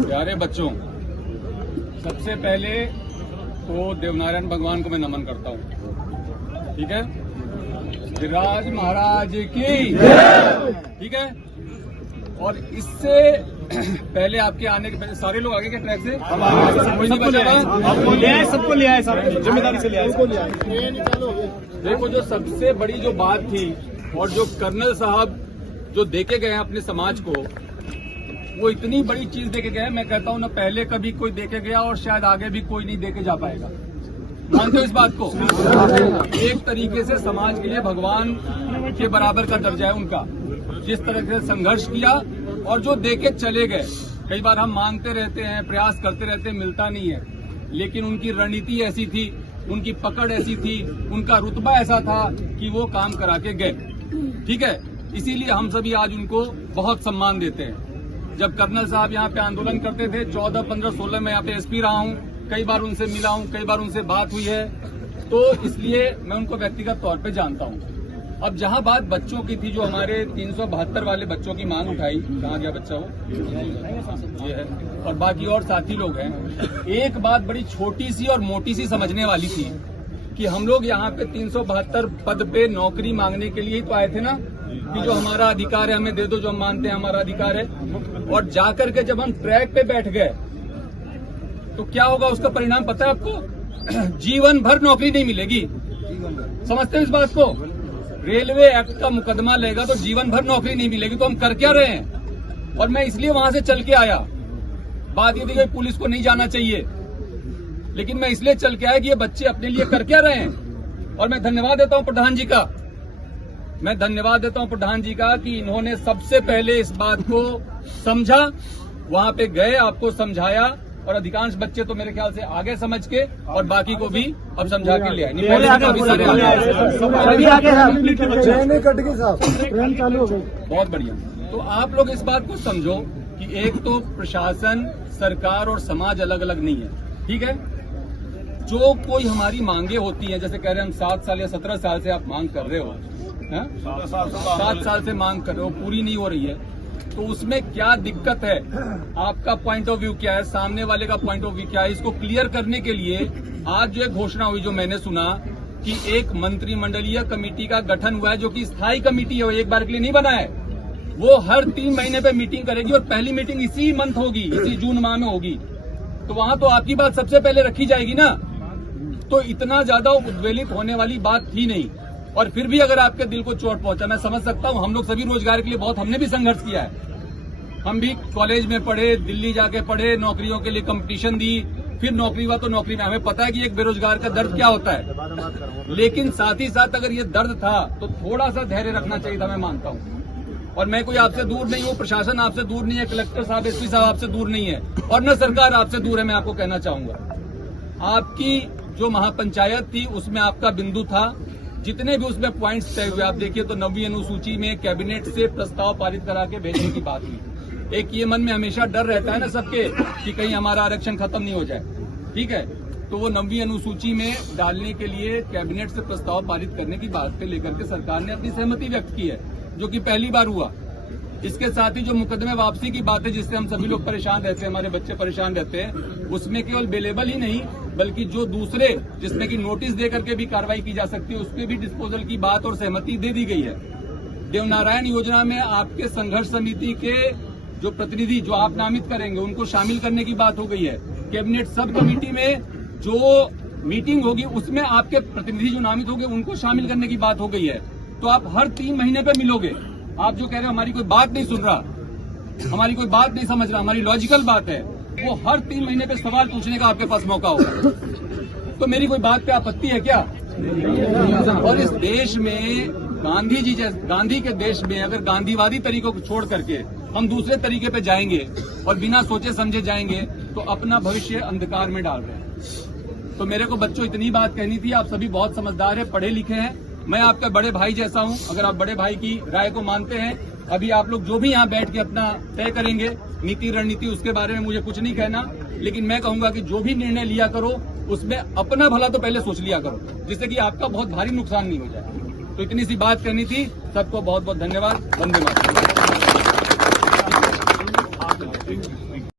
प्यारे बच्चों, सबसे पहले तो देवनारायण भगवान को मैं नमन करता हूँ। ठीक है, गिरिराज महाराज की, ठीक है। और इससे पहले आपके आने के पहले सारे लोग आगे के ट्रैक से कोई नहीं बचा, सबको ले आए साहब, जिम्मेदारी से ले आए। देखो, जो सबसे बड़ी जो बात थी और जो कर्नल साहब जो देके गए हैं अपने समाज को, वो इतनी बड़ी चीज देके गए, मैं कहता हूं ना पहले कभी कोई देके गया और शायद आगे भी कोई नहीं देके जा पाएगा। मानते हो इस बात को? एक तरीके से समाज के लिए भगवान के बराबर का दर्जा है उनका, जिस तरह से संघर्ष किया और जो देके चले गए। कई बार हम मांगते रहते हैं, प्रयास करते रहते हैं, मिलता नहीं है, लेकिन उनकी रणनीति ऐसी थी, उनकी पकड़ ऐसी थी, उनका रुतबा ऐसा था कि वो काम करा के गए। ठीक है, इसीलिए हम सभी आज उनको बहुत सम्मान देते हैं। जब कर्नल साहब यहाँ पे आंदोलन करते थे 14, 15, 16 में यहाँ पे एसपी रहा हूँ, कई बार उनसे मिला हूँ, कई बार उनसे बात हुई है, तो इसलिए मैं उनको व्यक्तिगत तौर पे जानता हूँ। अब जहाँ बात बच्चों की थी, जो हमारे 372 वाले बच्चों की मांग उठाई, कहाँ गया बच्चा वो, ये है, और बाकी और साथी लोग हैं। एक बात बड़ी छोटी सी और मोटी सी समझने वाली थी कि हम लोग यहाँ पे 372 पद पे नौकरी मांगने के लिए ही तो आए थे ना, कि जो हमारा अधिकार है हमें दे दो, जो हम मानते हैं हमारा अधिकार है। और जाकर के जब हम ट्रैक पे बैठ गए तो क्या होगा, उसका परिणाम पता है आपको? जीवन भर नौकरी नहीं मिलेगी। समझते हैं इस बात को? रेलवे एक्ट का मुकदमा लेगा तो जीवन भर नौकरी नहीं मिलेगी, तो हम कर क्या रहे हैं? और मैं इसलिए वहां से चल के आया। बात ये थी कि पुलिस को नहीं जाना चाहिए, लेकिन मैं इसलिए चल के आया कि ये बच्चे अपने लिए कर क्या रहे हैं। और मैं धन्यवाद देता हूं प्रधान जी का, मैं धन्यवाद देता हूं प्रधान जी का कि इन्होंने सबसे पहले इस बात को समझा, वहां पे गए, आपको समझाया, और अधिकांश बच्चे तो मेरे ख्याल से आगे समझ के और बाकी को भी अब समझा के ले आए। बहुत बढ़िया। तो आप लोग इस बात को समझो कि एक तो प्रशासन, सरकार और समाज अलग अलग नहीं है। ठीक है, जो कोई हमारी मांगे होती हैं, जैसे कह रहे हैं हम 7 साल या 17 साल से आप मांग कर रहे हो, 7 साल से मांग कर रहे हो, पूरी नहीं हो रही है, तो उसमें क्या दिक्कत है? आपका पॉइंट ऑफ व्यू क्या है, सामने वाले का पॉइंट ऑफ व्यू क्या है? इसको क्लियर करने के लिए आज जो एक घोषणा हुई, जो मैंने सुना कि एक मंत्रिमंडलीय कमेटी का गठन हुआ है, जो कि स्थायी कमेटी है, वो एक बार के लिए नहीं बना है। वो हर 3 महीने पे मीटिंग करेगी और पहली मीटिंग इसी मंथ होगी, इसी जून माह में होगी। तो वहां तो आपकी बात सबसे पहले रखी जाएगी ना। तो इतना ज्यादा उद्वेलित होने वाली बात थी नहीं। और फिर भी अगर आपके दिल को चोट पहुंचा, मैं समझ सकता हूं। हम लोग सभी रोजगार के लिए बहुत, हमने भी संघर्ष किया है। हम भी कॉलेज में पढ़े, दिल्ली जाके पढ़े, नौकरियों के लिए कंपटीशन दी, फिर नौकरी हुआ तो नौकरी में हमें पता है कि एक बेरोजगार का दर्द क्या होता है। लेकिन साथ ही साथ अगर ये दर्द था तो थोड़ा सा धैर्य रखना चाहिए था, मैं मानता हूं। और मैं कोई आपसे दूर नहीं हूं, प्रशासन आपसे दूर नहीं है, कलेक्टर साहब, एसपी साहब आपसे दूर नहीं है, और न सरकार आपसे दूर है। मैं आपको कहना चाहूंगा, आपकी जो महापंचायत थी उसमें आपका बिंदु था, जितने भी उसमें पॉइंट्स तय हुए, आप देखिए तो 9वीं अनुसूची में कैबिनेट से प्रस्ताव पारित करा के भेजने की बात हुई। एक ये मन में हमेशा डर रहता है ना सबके कि कहीं हमारा आरक्षण खत्म नहीं हो जाए। ठीक है, तो वो 9वीं अनुसूची में डालने के लिए कैबिनेट से प्रस्ताव पारित करने की बात पे लेकर के सरकार ने अपनी सहमति व्यक्त की है, जो कि पहली बार हुआ। इसके साथ ही जो मुकदमे वापसी की बात है, जिससे हम सभी लोग परेशान रहते हैं, हमारे बच्चे परेशान रहते हैं, उसमें केवल बेलेबल ही नहीं बल्कि जो दूसरे जिसमें कि नोटिस दे करके भी कार्रवाई की जा सकती है, उसके भी डिस्पोजल की बात और सहमति दे दी गई है। देवनारायण योजना में आपके संघर्ष समिति के जो प्रतिनिधि जो आप नामित करेंगे, उनको शामिल करने की बात हो गई है। कैबिनेट सब कमेटी में जो मीटिंग होगी उसमें आपके प्रतिनिधि जो नामित होंगे उनको शामिल करने की बात हो गई है। तो आप हर 3 महीने पे मिलोगे। आप जो कह रहे हो हमारी कोई बात नहीं सुन रहा, हमारी कोई बात नहीं समझ रहा, हमारी लॉजिकल बात है, वो हर 3 महीने पे सवाल पूछने का आपके पास मौका होगा। तो मेरी कोई बात पे आपत्ति है क्या? और इस देश में गांधी के देश में अगर गांधीवादी तरीकों को छोड़ करके हम दूसरे तरीके पे जाएंगे और बिना सोचे समझे जाएंगे तो अपना भविष्य अंधकार में डाल रहे हैं। तो मेरे को बच्चों इतनी बात कहनी थी। आप सभी बहुत समझदार हैं, पढ़े लिखे हैं, मैं आपका बड़े भाई जैसा हूं। अगर आप बड़े भाई की राय को मानते हैं, अभी आप लोग जो भी यहाँ बैठ के अपना तय करेंगे नीति रणनीति, उसके बारे में मुझे कुछ नहीं कहना, लेकिन मैं कहूंगा कि जो भी निर्णय लिया करो उसमें अपना भला तो पहले सोच लिया करो, जिससे कि आपका बहुत भारी नुकसान नहीं हो जाए। तो इतनी सी बात करनी थी। सबको बहुत बहुत धन्यवाद। वंदे मातरम।